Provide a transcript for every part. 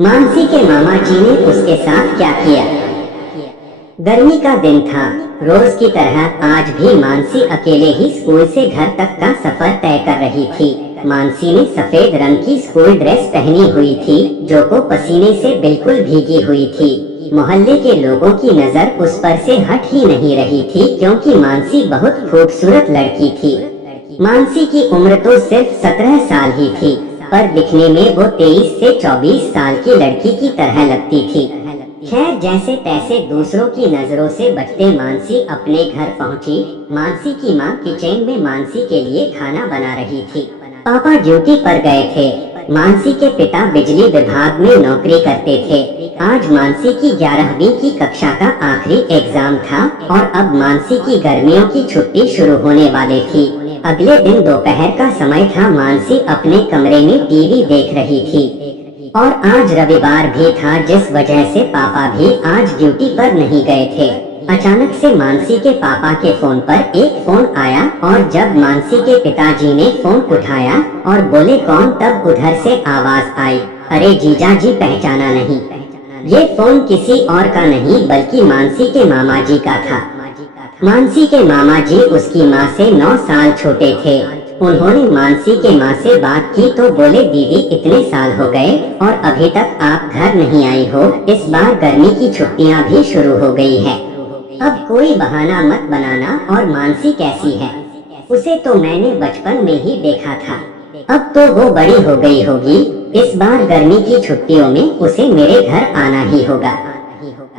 मानसी के मामा जी ने उसके साथ क्या किया। गर्मी का दिन था। रोज की तरह आज भी मानसी अकेले ही स्कूल से घर तक का सफर तय कर रही थी। मानसी ने सफेद रंग की स्कूल ड्रेस पहनी हुई थी जो को पसीने से बिल्कुल भीगी हुई थी। मोहल्ले के लोगों की नजर उस पर से हट ही नहीं रही थी क्योंकि मानसी बहुत खूबसूरत लड़की थी। मानसी की उम्र तो सिर्फ 17 साल ही थी, पर दिखने में वो 23 से 24 साल की लड़की की तरह लगती थी। खैर, जैसे तैसे दूसरों की नजरों से बचते मानसी अपने घर पहुंची। मानसी की मां किचन में मानसी के लिए खाना बना रही थी। पापा ड्यूटी पर गए थे। मानसी के पिता बिजली विभाग में नौकरी करते थे। आज मानसी की 11वीं की कक्षा का आखिरी एग्जाम था और अब मानसी की गर्मियों की छुट्टी शुरू होने वाली थी। अगले दिन दोपहर का समय था। मानसी अपने कमरे में टीवी देख रही थी और आज रविवार भी था, जिस वजह से पापा भी आज ड्यूटी पर नहीं गए थे। अचानक से मानसी के पापा के फोन पर एक फोन आया और जब मानसी के पिताजी ने फोन उठाया और बोले कौन, तब उधर से आवाज आई, अरे जीजा जी, पहचाना नहीं? ये फोन किसी और का नहीं बल्कि मानसी के मामा जी का था। मानसी के मामा जी उसकी माँ से 9 साल छोटे थे। उन्होंने मानसी के माँ से बात की तो बोले, दीदी इतने साल हो गए और अभी तक आप घर नहीं आई हो। इस बार गर्मी की छुट्टियाँ भी शुरू हो गई है। अब कोई बहाना मत बनाना। और मानसी कैसी है? उसे तो मैंने बचपन में ही देखा था। अब तो वो बड़ी हो गई होगी। इस बार गर्मी की छुट्टियों में उसे मेरे घर आना ही होगा।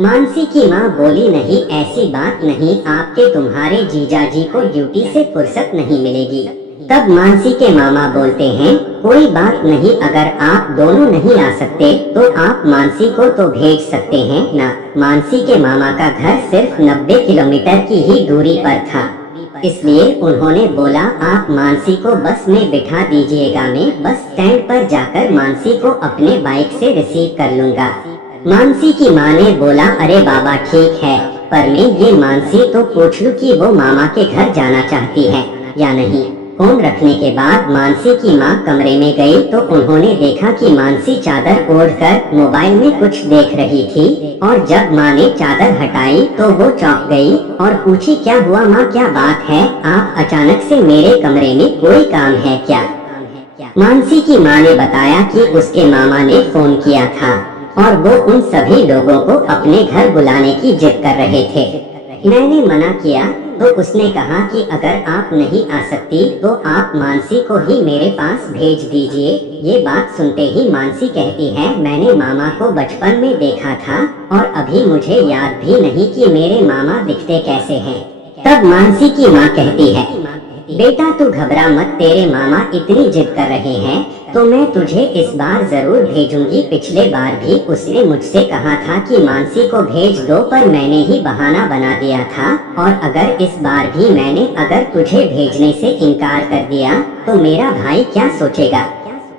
मानसी की माँ बोली, नहीं, ऐसी बात नहीं, आपके तुम्हारे जीजा जी को ड्यूटी से फुर्सत नहीं मिलेगी। तब मानसी के मामा बोलते हैं, कोई बात नहीं, अगर आप दोनों नहीं आ सकते तो आप मानसी को तो भेज सकते हैं ना। मानसी के मामा का घर सिर्फ 90 किलोमीटर की ही दूरी पर था, इसलिए उन्होंने बोला, आप मानसी को बस में बिठा दीजिएगा, मैं बस स्टैंड पर जाकर मानसी को अपने बाइक से रिसीव कर लूंगा। मानसी की माँ ने बोला, अरे बाबा ठीक है, पर मैं ये मानसी तो पूछ लूं कि वो मामा के घर जाना चाहती है या नहीं। फोन रखने के बाद मानसी की माँ कमरे में गई तो उन्होंने देखा कि मानसी चादर ओढ़कर मोबाइल में कुछ देख रही थी और जब माँ ने चादर हटाई तो वो चौंक गई और पूछी, क्या हुआ माँ, क्या बात है? आप अचानक से मेरे कमरे में, कोई काम है क्या? मानसी की माँ ने बताया कि उसके मामा ने फोन किया था और वो उन सभी लोगों को अपने घर बुलाने की जिद कर रहे थे। मैंने मना किया तो उसने कहा कि अगर आप नहीं आ सकती तो आप मानसी को ही मेरे पास भेज दीजिए। ये बात सुनते ही मानसी कहती है, मैंने मामा को बचपन में देखा था और अभी मुझे याद भी नहीं कि मेरे मामा दिखते कैसे हैं। तब मानसी की माँ कहती है, बेटा तू घबरा मत, तेरे मामा इतनी जिद कर रहे हैं तो मैं तुझे इस बार जरूर भेजूंगी। पिछले बार भी उसने मुझसे कहा था कि मानसी को भेज दो, पर मैंने ही बहाना बना दिया था और अगर इस बार भी मैंने अगर तुझे भेजने से इनकार कर दिया तो मेरा भाई क्या सोचेगा?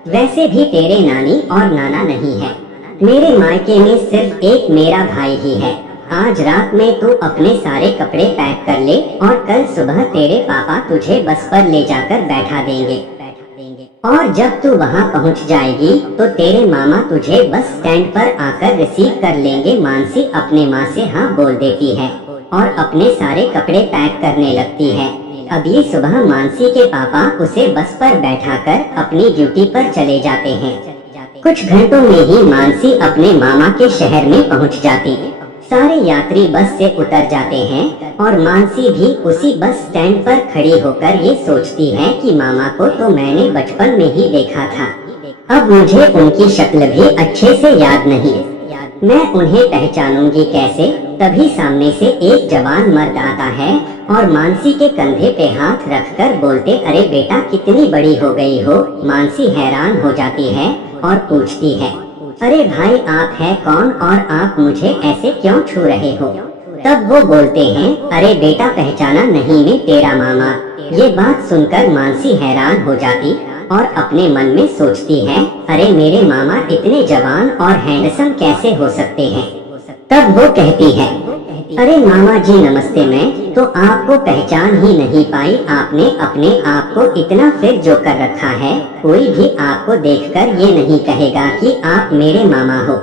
वैसे भी तेरे नानी और नाना नहीं है, मेरे मायके में सिर्फ एक मेरा भाई ही है। आज रात में तू अपने सारे कपड़े पैक कर ले और कल सुबह तेरे पापा तुझे बस पर ले जाकर बैठा देंगे और जब तू वहाँ पहुँच जाएगी तो तेरे मामा तुझे बस स्टैंड पर आकर रिसीव कर लेंगे। मानसी अपने माँ से हाँ बोल देती है और अपने सारे कपड़े पैक करने लगती है। अगली सुबह मानसी के पापा उसे बस पर बैठाकर अपनी ड्यूटी पर चले जाते हैं। कुछ घंटों में ही मानसी अपने मामा के शहर में पहुँच जाती। सारे यात्री बस से उतर जाते हैं और मानसी भी उसी बस स्टैंड पर खड़ी होकर ये सोचती है कि मामा को तो मैंने बचपन में ही देखा था, अब मुझे उनकी शक्ल भी अच्छे से याद नहीं, मैं उन्हें पहचानूंगी कैसे? तभी सामने से एक जवान मर्द आता है और मानसी के कंधे पे हाथ रखकर बोलते, अरे बेटा कितनी बड़ी हो गई हो? मानसी हैरान हो जाती है और पूछती है, अरे भाई आप है कौन और आप मुझे ऐसे क्यों छू रहे हो? तब वो बोलते हैं, अरे बेटा पहचाना नहीं, मैं तेरा मामा। ये बात सुनकर मानसी हैरान हो जाती और अपने मन में सोचती है, अरे मेरे मामा इतने जवान और हैंडसम कैसे हो सकते हैं? तब वो कहती है, अरे मामा जी नमस्ते, मैं तो आपको पहचान ही नहीं पाई। आपने अपने आप को इतना फिर जो कर रखा है, कोई भी आपको देखकर ये नहीं कहेगा कि आप मेरे मामा हो।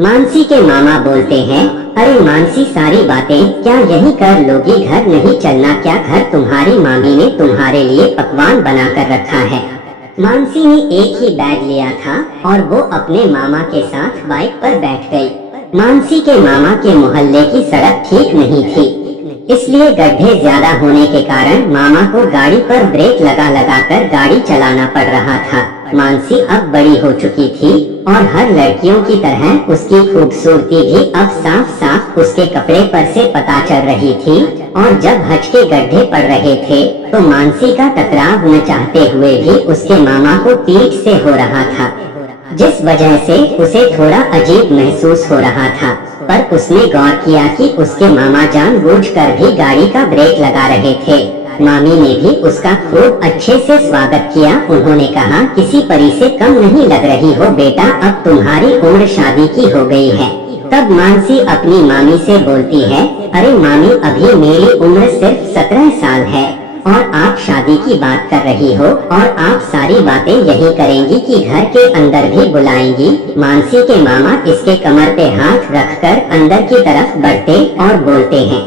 मानसी के मामा बोलते हैं, अरे मानसी सारी बातें क्या यही कर लोगी, घर नहीं चलना क्या? घर तुम्हारी मामी ने तुम्हारे लिए पकवान बना कर रखा है। मानसी ने एक ही बैग लिया था और वो अपने मामा के साथ बाइक पर बैठ गई। मानसी के मामा के मोहल्ले की सड़क ठीक नहीं थी, इसलिए गड्ढे ज्यादा होने के कारण मामा को गाड़ी पर ब्रेक लगा लगा कर गाड़ी चलाना पड़ रहा था। मानसी अब बड़ी हो चुकी थी और हर लड़कियों की तरह उसकी खूबसूरती भी अब साफ साफ उसके कपड़े पर से पता चल रही थी। और जब हज के गड्ढे पड़ रहे थे तो मानसी का टकराव न चाहते हुए भी उसके मामा को पीठ से हो रहा था, जिस वजह से उसे थोड़ा अजीब महसूस हो रहा था। पर उसने गौर किया कि उसके मामा जानबूझकर भी गाड़ी का ब्रेक लगा रहे थे। मामी ने भी उसका खूब अच्छे से स्वागत किया। उन्होंने कहा, किसी परी से कम नहीं लग रही हो बेटा, अब तुम्हारी उम्र शादी की हो गई है। तब मानसी अपनी मामी से बोलती है, अरे मामी अभी मेरी उम्र सिर्फ 17 साल है और आप शादी की बात कर रही हो और आप सारी बातें यही करेंगी कि घर के अंदर भी बुलाएंगी। मानसी के मामा इसके कमर पे हाथ रखकर अंदर की तरफ बढ़ते और बोलते हैं,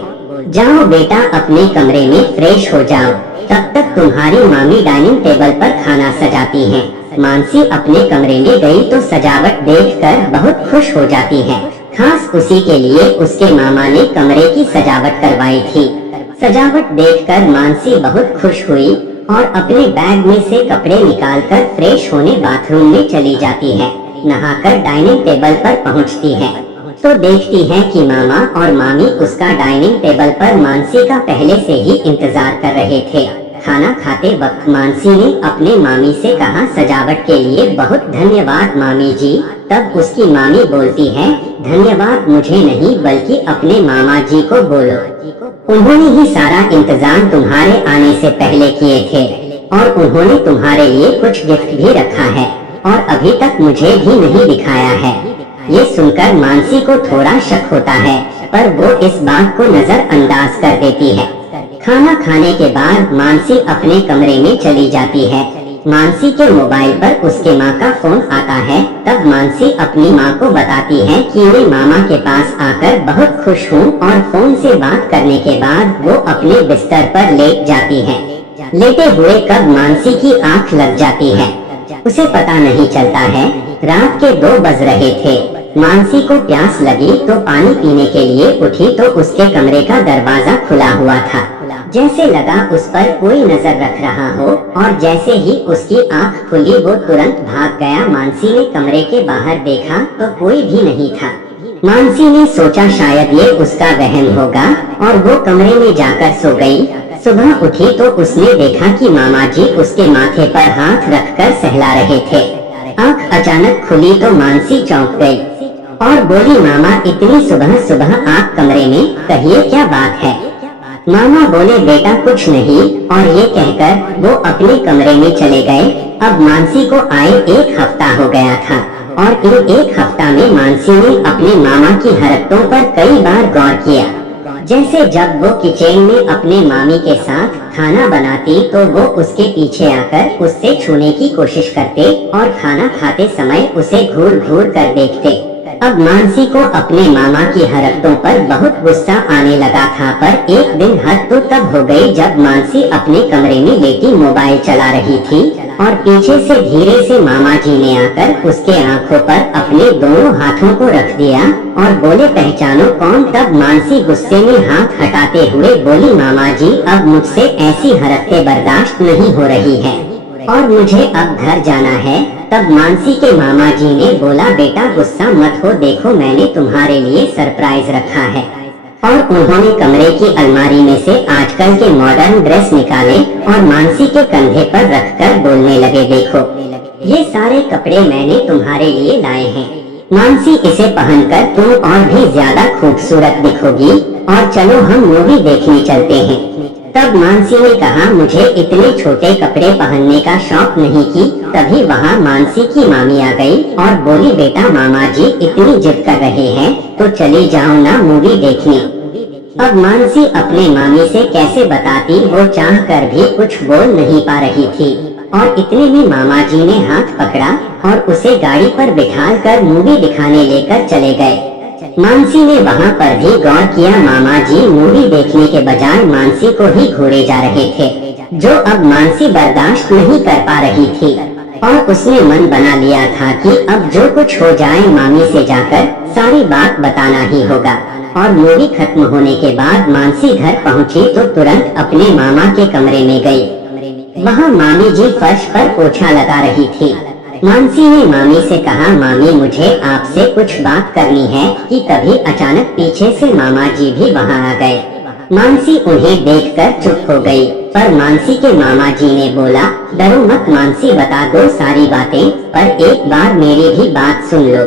जाओ बेटा अपने कमरे में फ्रेश हो जाओ, तब तक तुम्हारी मामी डाइनिंग टेबल पर खाना सजाती हैं। मानसी अपने कमरे में गई तो सजावट देखकर बहुत खुश हो जाती है। खास उसी के लिए उसके मामा ने कमरे की सजावट करवाई थी। सजावट देखकर मानसी बहुत खुश हुई और अपने बैग में से कपड़े निकालकर फ्रेश होने बाथरूम में चली जाती है। नहाकर डाइनिंग टेबल पर पहुंचती है तो देखती है कि मामा और मामी उसका डाइनिंग टेबल पर मानसी का पहले से ही इंतजार कर रहे थे। खाना खाते वक्त मानसी ने अपने मामी से कहा, सजावट के लिए बहुत धन्यवाद मामी जी। तब उसकी मामी बोलती है, धन्यवाद मुझे नहीं बल्कि अपने मामा जी को बोलो, उन्होंने ही सारा इंतजाम तुम्हारे आने से पहले किए थे और उन्होंने तुम्हारे लिए कुछ गिफ्ट भी रखा है और अभी तक मुझे भी नहीं दिखाया है। ये सुनकर मानसी को थोड़ा शक होता है, पर वो इस बात को नजरअंदाज कर देती है। खाना खाने के बाद मानसी अपने कमरे में चली जाती है। मानसी के मोबाइल पर उसके माँ का फोन आता है। तब मानसी अपनी माँ को बताती है कि मैं मामा के पास आकर बहुत खुश हूँ और फोन से बात करने के बाद वो अपने बिस्तर पर लेट जाती है। लेटे हुए कब मानसी की आंख लग जाती है, उसे पता नहीं चलता है। रात के 2 बज रहे थे। मानसी को प्यास लगी तो पानी पीने के लिए उठी तो उसके कमरे का दरवाजा खुला हुआ था। जैसे लगा उस पर कोई नजर रख रहा हो और जैसे ही उसकी आंख खुली वो तुरंत भाग गया। मानसी ने कमरे के बाहर देखा तो कोई भी नहीं था। मानसी ने सोचा शायद ये उसका वहम होगा और वो कमरे में जाकर सो गई। सुबह उठी तो उसने देखा कि मामा जी उसके माथे पर हाथ रखकर सहला रहे थे। आंख अचानक खुली तो मानसी चौंक गई और बोली, मामा इतनी सुबह सुबह आप कमरे में, कहिए क्या बात है? मामा बोले, बेटा कुछ नहीं, और ये कहकर वो अपने कमरे में चले गए। अब मानसी को आए 1 हफ्ता हो गया था और इन 1 हफ्ता में मानसी ने अपने मामा की हरकतों पर कई बार गौर किया। जैसे जब वो किचन में अपने मामी के साथ खाना बनाती तो वो उसके पीछे आकर उससे छूने की कोशिश करते और खाना खाते समय उसे घूर घूर कर देखते। अब मानसी को अपने मामा की हरकतों पर बहुत गुस्सा आने लगा था, पर एक दिन हद तो तब हो गई जब मानसी अपने कमरे में लेटी मोबाइल चला रही थी और पीछे से धीरे से मामा जी ने आकर उसके आंखों पर अपने दोनों हाथों को रख दिया और बोले, पहचानो कौन? तब मानसी गुस्से में हाथ हटाते हुए बोली, मामा जी अब मुझसे ऐसी हरकतें बर्दाश्त नहीं हो रही है और मुझे अब घर जाना है। तब मानसी के मामा जी ने बोला, बेटा गुस्सा मत हो, देखो मैंने तुम्हारे लिए सरप्राइज रखा है। और उन्होंने कमरे की अलमारी में से आजकल के मॉडर्न ड्रेस निकाले और मानसी के कंधे पर रखकर बोलने लगे, देखो ये सारे कपड़े मैंने तुम्हारे लिए लाए हैं। मानसी इसे पहनकर तुम और भी ज्यादा खूबसूरत दिखोगी और चलो हम मूवी देखने चलते हैं। तब मानसी ने कहा, मुझे इतने छोटे कपड़े पहनने का शौक नहीं की। तभी वहाँ मानसी की मामी आ गई और बोली, बेटा मामा जी इतनी जिद कर रहे हैं तो चली जाओ ना मूवी देखने। अब मानसी अपने मामी से कैसे बताती, वो चाह कर भी कुछ बोल नहीं पा रही थी। और इतने में मामा जी ने हाथ पकड़ा और उसे गाड़ी पर बिठाल कर मूवी दिखाने लेकर चले गए। मानसी ने वहाँ पर भी गौर किया, मामा जी मूवी देखने के बजाय मानसी को ही घूरे जा रहे थे, जो अब मानसी बर्दाश्त नहीं कर पा रही थी। और उसने मन बना लिया था कि अब जो कुछ हो जाए मामी से जाकर सारी बात बताना ही होगा। और मूवी खत्म होने के बाद मानसी घर पहुंची तो तुरंत अपने मामा के कमरे में गई। वहां मामी जी फर्श पर पोछा लगा रही थी। मानसी ने मामी से कहा, मामी मुझे आपसे कुछ बात करनी है, कि तभी अचानक पीछे से मामा जी भी वहां आ गए। मानसी उन्हें देखकर चुप हो गई, पर मानसी के मामा जी ने बोला, डरो मत मानसी, बता दो सारी बातें, पर एक बार मेरी भी बात सुन लो।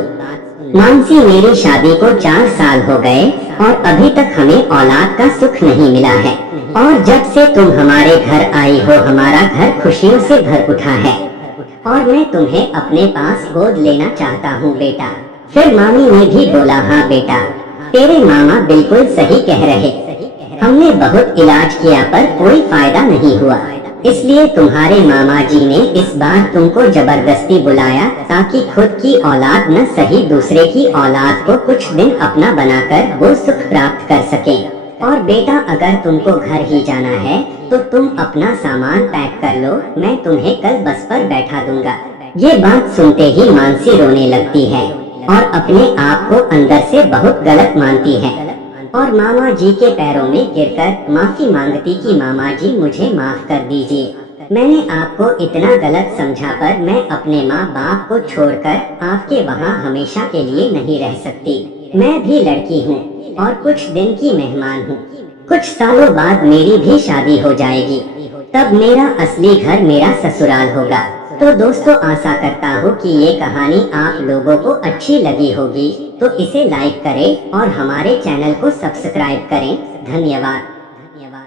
मानसी, मेरी शादी को 4 साल हो गए और अभी तक हमें औलाद का सुख नहीं मिला है। और जब से तुम हमारे घर आई हो हमारा घर खुशियों से भर उठा है और मैं तुम्हें अपने पास गोद लेना चाहता हूँ बेटा। फिर मामी ने भी बोला, हाँ बेटा, तेरे मामा बिल्कुल सही कह रहे, हमने बहुत इलाज किया पर कोई फायदा नहीं हुआ, इसलिए तुम्हारे मामा जी ने इस बार तुमको जबरदस्ती बुलाया ताकि खुद की औलाद न सही दूसरे की औलाद को कुछ दिन अपना बनाकर वो सुख प्राप्त कर सके। और बेटा अगर तुमको घर ही जाना है तो तुम अपना सामान पैक कर लो, मैं तुम्हें कल बस पर बैठा दूंगा। ये बात सुनते ही मानसी रोने लगती है और अपने आप को अंदर से बहुत गलत मानती है और मामा जी के पैरों में गिरकर माफी मांगती कि मामा जी मुझे माफ कर दीजिए, मैंने आपको इतना गलत समझा, पर मैं अपने माँ बाप को छोड़कर आपके वहाँ हमेशा के लिए नहीं रह सकती। मैं भी लड़की हूँ और कुछ दिन की मेहमान हूँ। कुछ सालों बाद मेरी भी शादी हो जाएगी, तब मेरा असली घर मेरा ससुराल होगा। तो दोस्तों आशा करता हूँ कि ये कहानी आप लोगों को अच्छी लगी होगी, तो इसे लाइक करें और हमारे चैनल को सब्सक्राइब करें। धन्यवाद।